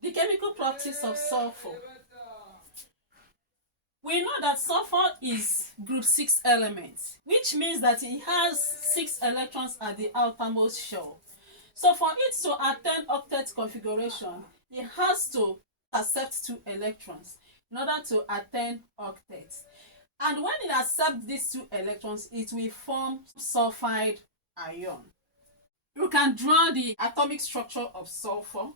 The chemical properties of sulfur. We know that sulfur is group 6 element, which means that it has 6 electrons at the outermost shell. So for it to attain octet configuration, it has to accept 2 electrons in order to attain octet. And when it accepts these 2 electrons, it will form sulfide ion. You can draw the atomic structure of sulfur.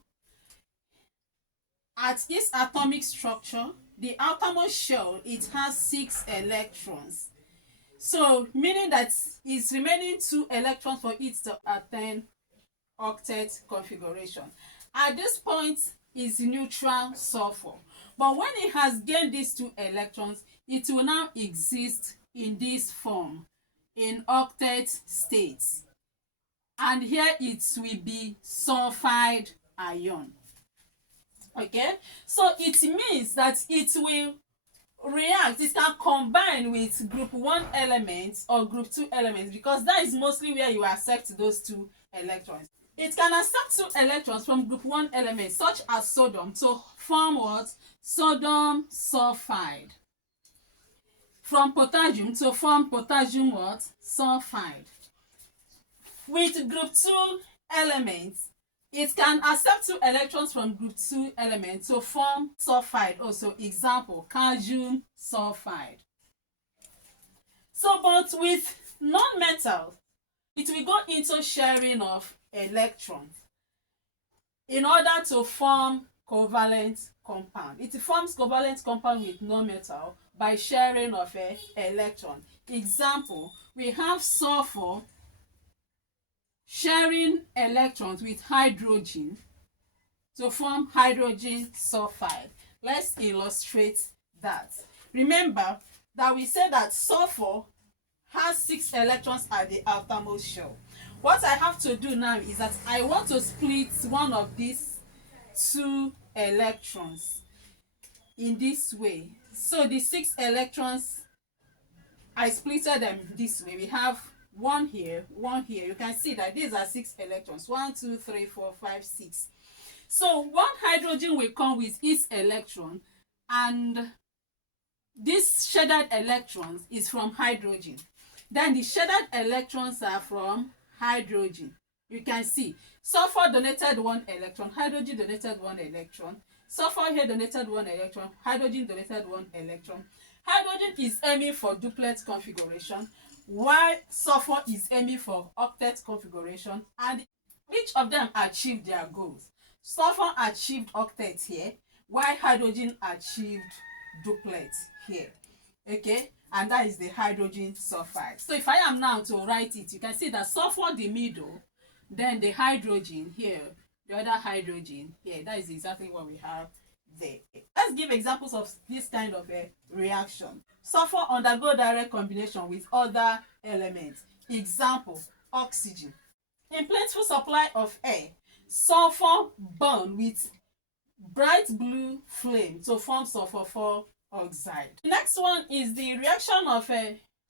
At its atomic structure, the outermost shell, it has 6 electrons. So meaning that it's remaining 2 electrons for it to attain octet configuration. At this point is neutral sulfur. But when it has gained these 2 electrons, it will now exist in this form, in octet state. And here it will be sulfide ion. Okay, so it means that it will react, it can combine with group 1 elements or group 2 elements, because that is mostly where you accept those 2 electrons. It can accept 2 electrons from group 1 elements such as sodium to form what? Sodium sulfide. From potassium to form potassium what? Sulfide. With group 2 elements, it can accept 2 electrons from group 2 elements to form sulfide also. Example, calcium sulfide. So, but with non-metals, it will go into sharing of electrons in order to form covalent compound. It forms covalent compound with non-metal by sharing of an electron. Example, we have sulfur sharing electrons with hydrogen to form hydrogen sulfide. Let's illustrate that. Remember that we said that sulfur has 6 electrons at the outermost shell. What I have to do now is that I want to split one of these 2 electrons in this way. So the 6 electrons, I splitted them this way. We have one here, one here. You can see that these are 6 electrons. 1, 2, 3, 4, 5, 6. So one hydrogen will come with its electron, and this shaded electrons is from hydrogen. Then the shaded electrons are from hydrogen. You can see sulfur donated 1 electron, hydrogen donated 1 electron, sulfur here donated 1 electron, hydrogen donated 1 electron. Hydrogen is aiming for duplet configuration, while sulfur is aiming for octet configuration, and each of them achieved their goals. Sulfur achieved octet here, while hydrogen achieved duplet here. Okay, and that is the hydrogen sulfide. So if I am now to write it, you can see that sulfur the middle, then the hydrogen here, the other hydrogen here. That is exactly what we have there. Let's give examples of this kind of a reaction. Sulfur undergo direct combination with other elements. Example, oxygen. In plentiful supply of air, sulfur burn with bright blue flame to form sulfur 4 oxide. The next one is the reaction of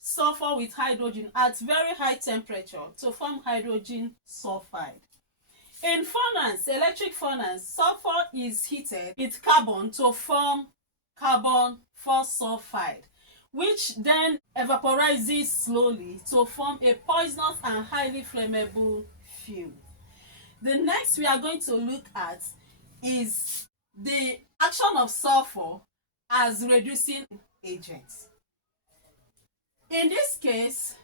sulfur with hydrogen at very high temperature to form hydrogen sulfide. In furnace, electric furnace, sulfur is heated with carbon to form carbon 4 sulfide, which then evaporizes slowly to form a poisonous and highly flammable fuel. The next we are going to look at is the action of sulfur as reducing agents. In this case,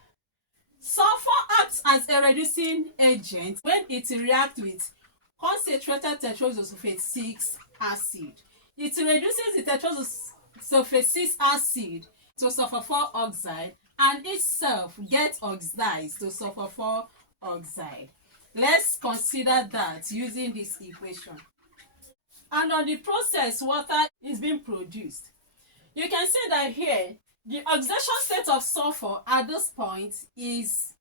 sulfur acts as a reducing agent when it reacts with concentrated tetrosulfate 6 acid. It reduces the tetrosulfate 6 acid to sulfur 4 oxide, and itself gets oxidized to sulfur 4 oxide. Let's consider that using this equation. And on the process, water is being produced. You can see that here, the oxidation state of sulfur at this point is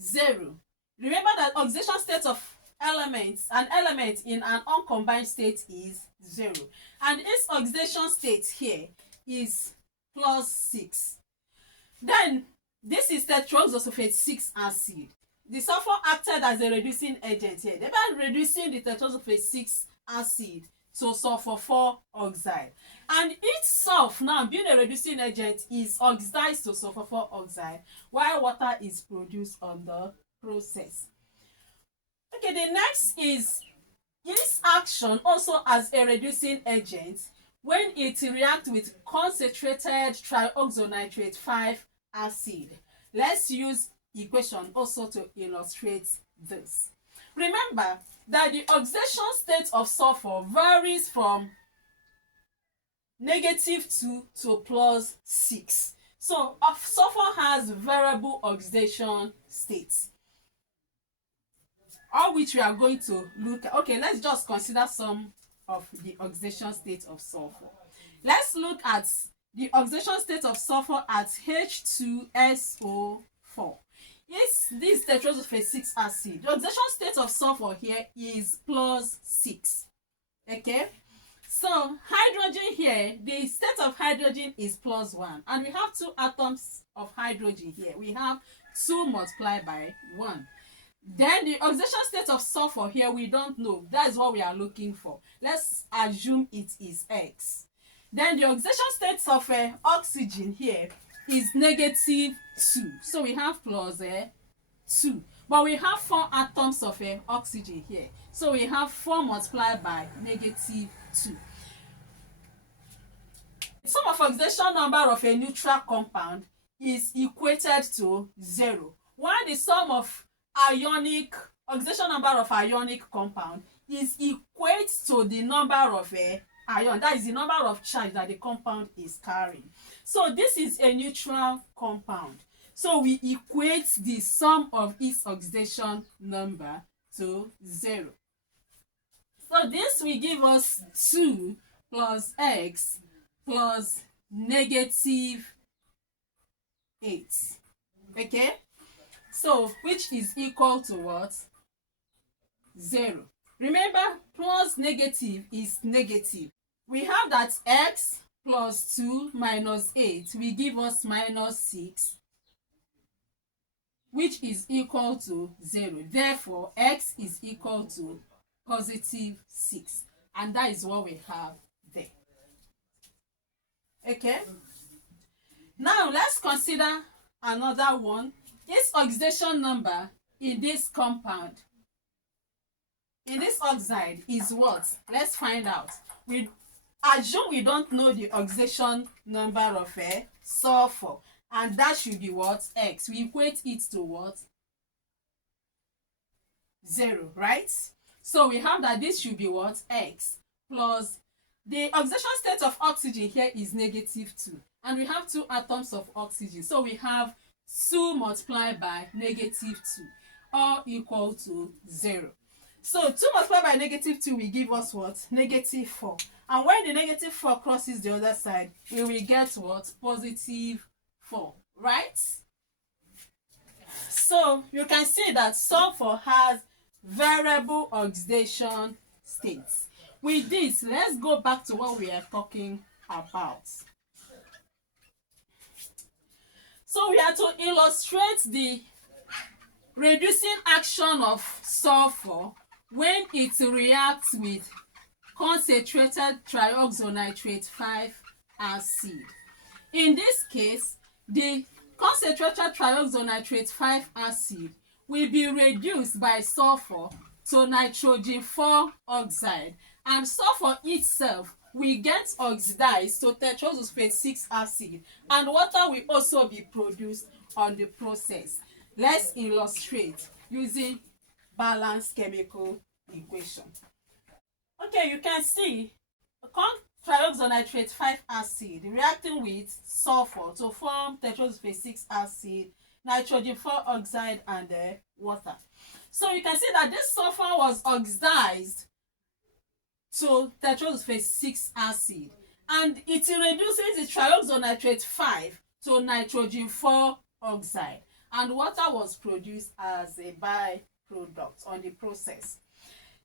0. Remember that oxidation state of an element in an uncombined state is 0. And its oxidation state here is +6. Then, this is tetrosulfate 6 acid. The sulfur acted as a reducing agent here. By reducing the tetrosulfate 6 acid to sulfur 4 oxide. And each sulfur, now being a reducing agent, is oxidized to sulfur 4 oxide while water is produced on the process. Okay, the next is its action also as a reducing agent when it reacts with concentrated trioxonitrate 5 acid. Let's use equation also to illustrate this. Remember that the oxidation state of sulfur varies from -2 to +6. So sulfur has variable oxidation states, all which we are going to look at. Okay, let's just consider some of the oxidation state of sulfur. Let's look at the oxidation state of sulfur at H2SO4. This tetrasulfate 6 acid. The oxidation state of sulfur here is +6. Okay, so hydrogen here, the state of hydrogen is +1, and we have 2 atoms of hydrogen here. We have 2 multiplied by 1. Then the oxidation state of sulfur here, we don't know. That is what we are looking for. Let's assume it is X. Then the oxidation state of oxygen here is -2. So we have +2. But we have 4 atoms of oxygen here. So we have 4 multiplied by -2. Sum of oxidation number of a neutral compound is equated to 0, while the sum of oxidation number of ionic compound is equates to the number of ion, that is the number of charge that the compound is carrying. So this is a neutral compound, so we equate the sum of its oxidation number to 0. So this will give us 2 plus X plus -8. Okay, so which is equal to what? 0. Remember, plus negative is negative. We have that X plus 2 minus 8 will give us -6, which is equal to 0. Therefore, X is equal to +6, and that is what we have there. Okay, now let's consider another one. Its oxidation number in this compound, in this oxide, is what? Let's find out. We assume we don't know the oxidation number of sulfur, and that should be what? X. We equate it to what? 0, right? So we have that this should be what? X plus the oxidation state of oxygen here is -2, and we have 2 atoms of oxygen, so we have 2 multiplied by -2, all equal to 0. So 2 multiplied by -2 will give us what? -4. And when the -4 crosses the other side, we will get what? +4, right? So you can see that sulfur has variable oxidation states. With this, let's go back to what we are talking about. So we are to illustrate the reducing action of sulfur when it reacts with concentrated trioxonitrate 5 acid. In this case, the concentrated trioxonitrate 5 acid will be reduced by sulfur to nitrogen 4 oxide, and sulfur itself will get oxidized to tetrasulfate 6 acid, and water will also be produced on the process. Let's illustrate using balanced chemical equation. Okay, you can see trioxonitrate 5 acid reacting with sulfur to form tetrasulfate 6 acid, nitrogen 4 oxide, and water. So you can see that this sulfur was oxidized to tetrasulfate 6 acid, and it reduces the trioxonitrate 5 to nitrogen 4 oxide, and water was produced as a byproduct on the process.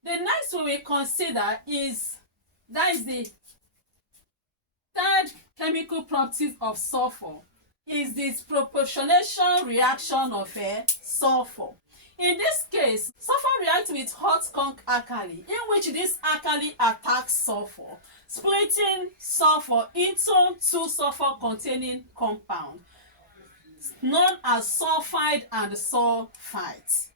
The next one we consider is the third chemical property of sulfur, is this proportionation reaction of sulfur. In this case, sulfur reacts with hot skunk alkali, in which this alkali attacks sulfur, splitting sulfur into two sulfur-containing compounds known as sulfide and sulfite.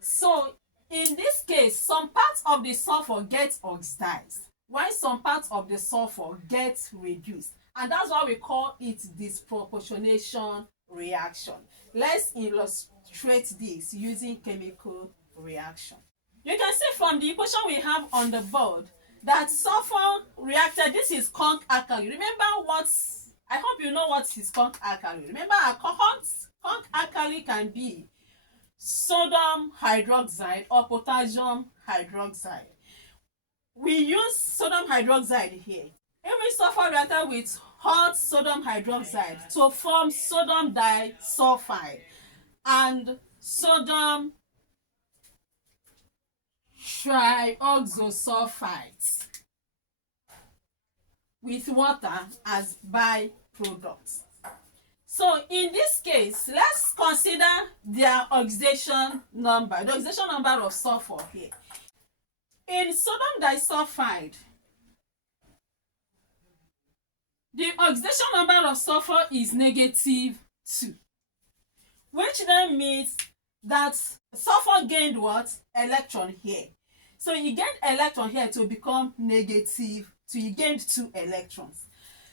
So, in this case, some parts of the sulfur get oxidized, while some parts of the sulfur get reduced. And that's why we call it disproportionation reaction. Let's illustrate this using chemical reaction. You can see from the equation we have on the board that sulfur reacted, this is skunk alkali. Remember what, I hope you know what is skunk alkali. Remember, a skunk alkali can be sodium hydroxide or potassium hydroxide. We use sodium hydroxide here. Every sulfur reacted with hot sodium hydroxide to form sodium disulfide and sodium trioxosulfite with water as byproducts. So in this case, let's consider their oxidation number, the oxidation number of sulfur here. In sodium disulfide, the oxidation number of sulfur is -2, which then means that sulfur gained what? Electron here. So you gained electron here to become -2, you gained 2 electrons.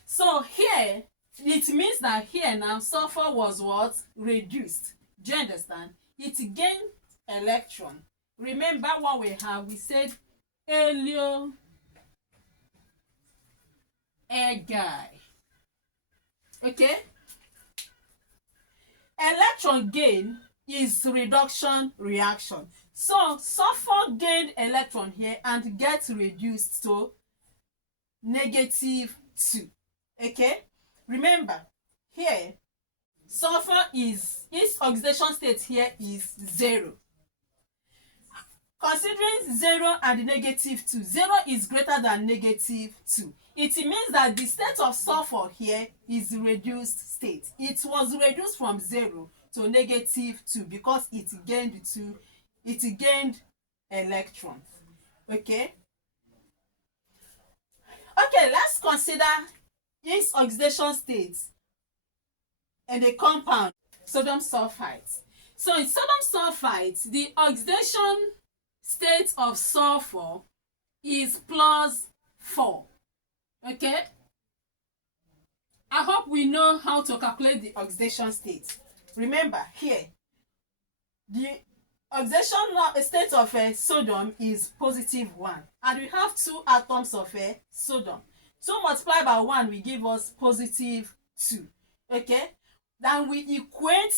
So here, it means that here now sulfur was what? Reduced. Do you understand? It gained electron. Remember what we have? We said helio guy. Okay? Electron gain is reduction reaction. So sulfur gained electron here and gets reduced to -2. Okay? Remember, here sulfur is, its oxidation state here is 0. Considering 0 and -2, 0 is greater than -2. It means that the state of sulfur here is reduced state. It was reduced from 0 to -2 because it gained electrons. Okay? Okay, let's consider its oxidation state and the compound sodium sulfite. So in sodium sulfite, the oxidation state of sulfur is +4. Okay? I hope we know how to calculate the oxidation state. Remember, here, the oxidation state of sodium is +1, and we have 2 atoms of sodium. 2 multiplied by 1 will give us +2. Okay? Then we equate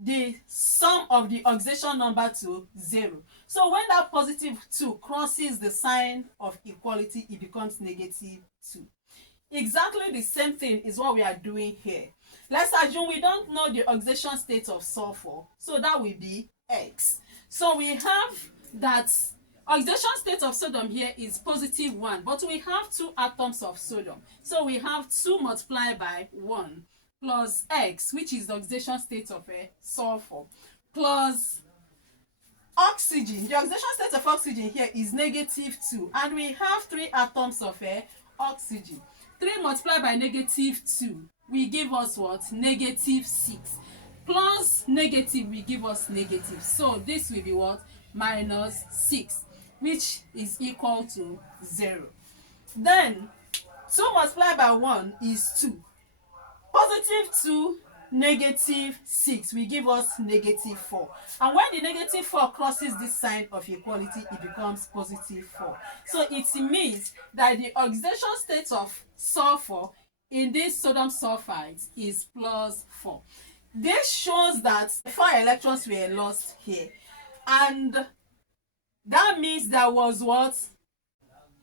the sum of the oxidation number to 0. So when that +2 crosses the sign of equality, it becomes -2. Exactly the same thing is what we are doing here. Let's assume we don't know the oxidation state of sulfur, so that will be X. So we have that oxidation state of sodium here is +1, but we have 2 atoms of sodium. So we have 2 multiplied by 1 plus X, which is the oxidation state of sulfur, plus oxygen. The oxidation state of oxygen here is -2, and we have 3 atoms of oxygen. 3 multiplied by -2 will give us what? -6. Plus negative will give us negative. So this will be what? -6, which is equal to 0. Then 2 multiplied by 1 is 2. +2, -6 will give us -4. And when the -4 crosses this sign of equality, it becomes +4. So it means that the oxidation state of sulfur in this sodium sulfite is +4. This shows that 4 electrons were lost here. And that means there was what?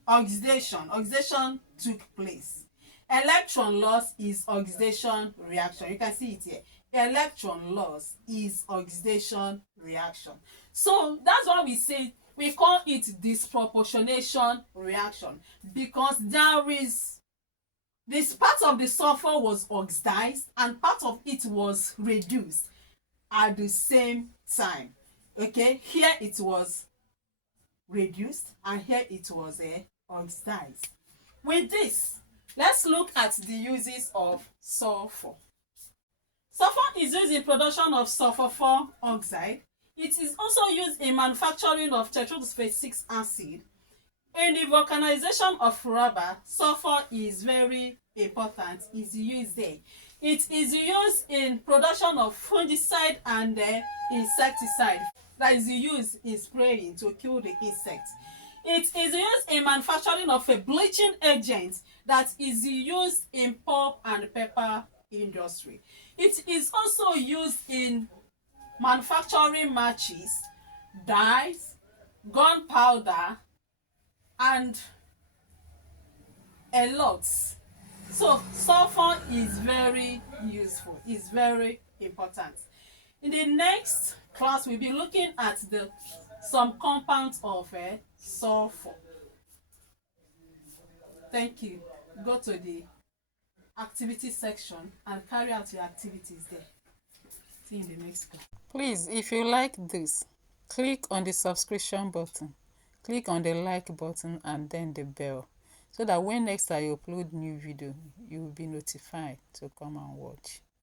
Oxidation. Oxidation took place. Electron loss is oxidation reaction. You can see it here. Electron loss is oxidation reaction. So that's why we say we call it disproportionation reaction, because there is this part of the sulfur was oxidized and part of it was reduced at the same time. Okay, here it was reduced and here it was oxidized. With this, let's look at the uses of sulfur. Sulfur is used in production of sulfur 4 oxide. It is also used in manufacturing of tetrodophasic acid. In the vulcanization of rubber, sulfur is very important. It's used there. It is used in production of fungicide and insecticide. That is used in spraying to kill the insects. It is used in manufacturing of a bleaching agent that is used in pulp and paper industry. It is also used in manufacturing matches, dyes, gunpowder, and a lot. So sulfur is very useful, it's very important. In the next class, we'll be looking at some compounds of sulfur. Thank you. Go to the activity section and carry out your activities there. See you in the next class. Please, if you like this, click on the subscription button, click on the like button and then the bell, so that when next I upload new video, you will be notified to come and watch.